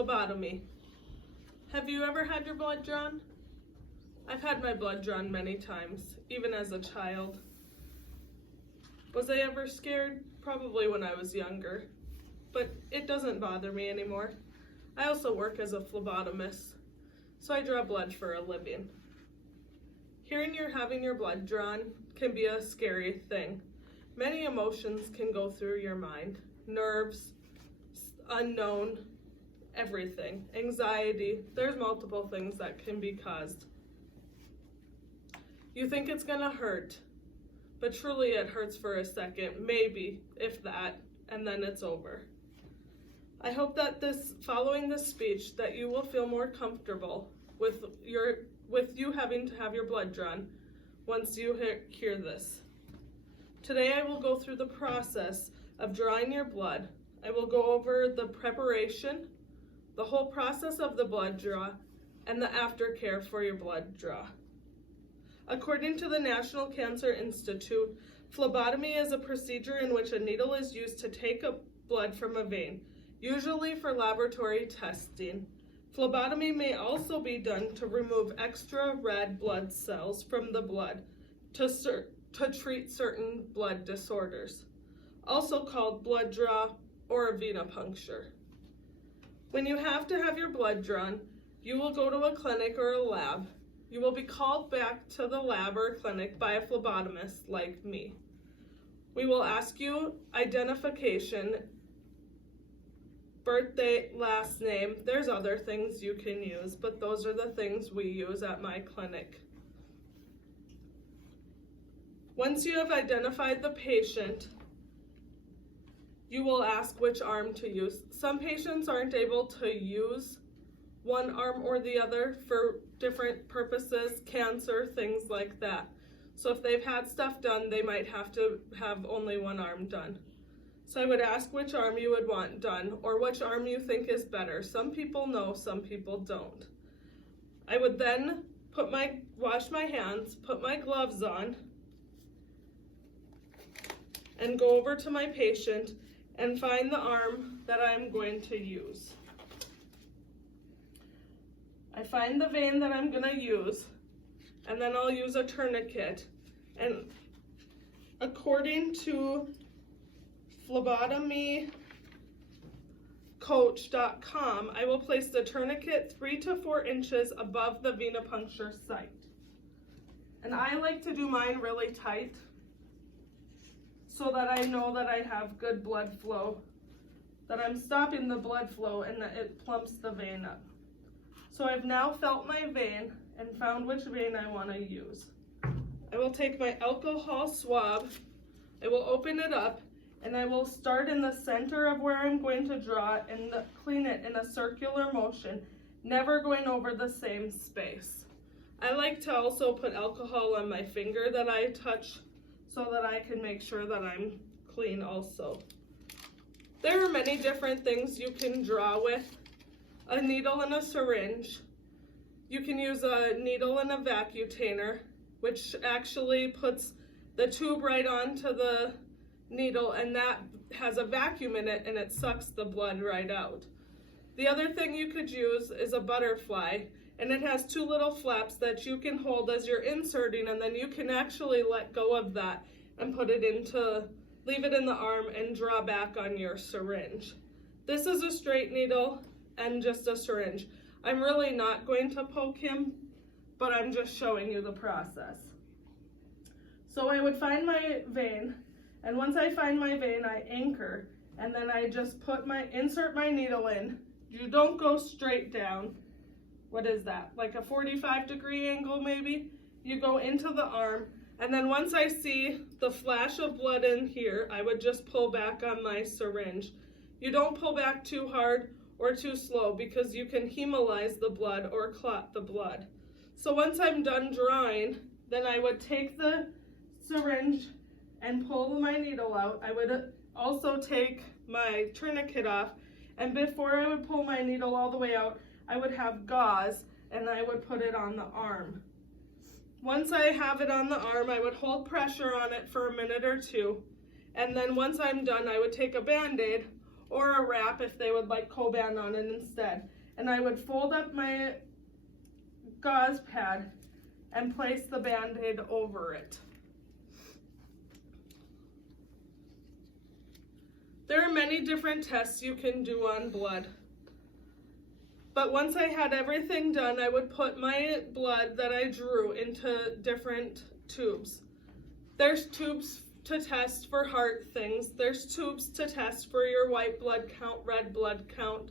phlebotomy. Have you ever had your blood drawn? I've had my blood drawn many times, even as a child. Was I ever scared? Probably when I was younger, but it doesn't bother me anymore. I also work as a phlebotomist, so I draw blood for a living. Hearing you're having your blood drawn can be a scary thing. Many emotions can go through your mind. Nerves, unknown, everything. Anxiety, there's multiple things that can be caused. You think it's gonna hurt, but truly it hurts for a second, maybe, if that, and then it's over. I hope that following this speech, that you will feel more comfortable with you having to have your blood drawn once you hear this. Today I will go through the process of drawing your blood. I will go over the preparation, the whole process of the blood draw, and the aftercare for your blood draw. According to the National Cancer Institute, phlebotomy is a procedure in which a needle is used to take up blood from a vein, usually for laboratory testing. Phlebotomy may also be done to remove extra red blood cells from the blood to treat certain blood disorders, also called blood draw or venipuncture. When you have to have your blood drawn, you will go to a clinic or a lab. You will be called back to the lab or clinic by a phlebotomist like me. We will ask you identification, birthday, last name. There's other things you can use, but those are the things we use at my clinic. Once you have identified the patient, you will ask which arm to use. Some patients aren't able to use one arm or the other for different purposes, cancer, things like that. So if they've had stuff done, they might have to have only one arm done. So I would ask which arm you would want done or which arm you think is better. Some people know, some people don't. I would then wash my hands, put my gloves on, and go over to my patient and find the arm that I'm going to use. I find the vein that I'm gonna use, and then I'll use a tourniquet. And according to phlebotomycoach.com, I will place the tourniquet 3 to 4 inches above the venipuncture site. And I like to do mine really tight so that I know that I have good blood flow, that I'm stopping the blood flow and that it plumps the vein up. So I've now felt my vein and found which vein I want to use. I will take my alcohol swab, I will open it up, and I will start in the center of where I'm going to draw and clean it in a circular motion, never going over the same space. I like to also put alcohol on my finger that I touch so that I can make sure that I'm clean also. There are many different things you can draw with. A needle and a syringe. You can use a needle and a vacutainer, which actually puts the tube right onto the needle, and that has a vacuum in it and it sucks the blood right out. The other thing you could use is a butterfly, and it has 2 little flaps that you can hold as you're inserting, and then you can actually let go of that and leave it in the arm and draw back on your syringe. This is a straight needle and just a syringe. I'm really not going to poke him, but I'm just showing you the process. So I would find my vein, and once I find my vein, I anchor, and then I just insert my needle in. You don't go straight down. What is that? Like a 45-degree angle maybe? You go into the arm, and then once I see the flash of blood in here, I would just pull back on my syringe. You don't pull back too hard or too slow because you can hemolyze the blood or clot the blood. So once I'm done drawing, then I would take the syringe and pull my needle out. I would also take my tourniquet off, and before I would pull my needle all the way out, I would have gauze and I would put it on the arm. Once I have it on the arm, I would hold pressure on it for a minute or two, and then once I'm done, I would take a Band-Aid or a wrap if they would like Coban on it instead. And I would fold up my gauze pad and place the Band-Aid over it. There are many different tests you can do on blood. But once I had everything done, I would put my blood that I drew into different tubes. There's tubes to test for heart things. There's tubes to test for your white blood count, red blood count.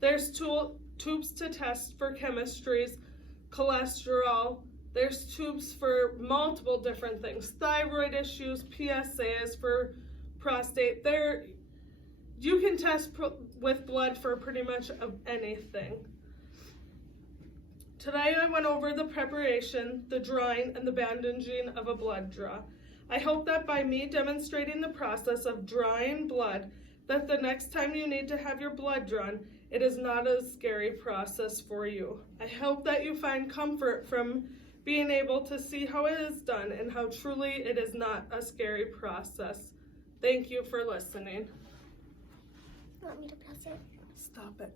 There's tubes to test for chemistries, cholesterol. There's tubes for multiple different things. Thyroid issues, PSAs for prostate. You can test with blood for pretty much anything. Today I went over the preparation, the drawing, and the bandaging of a blood draw. I hope that by me demonstrating the process of drawing blood, that the next time you need to have your blood drawn, it is not a scary process for you. I hope that you find comfort from being able to see how it is done and how truly it is not a scary process. Thank you for listening. You want me to press it? Stop it.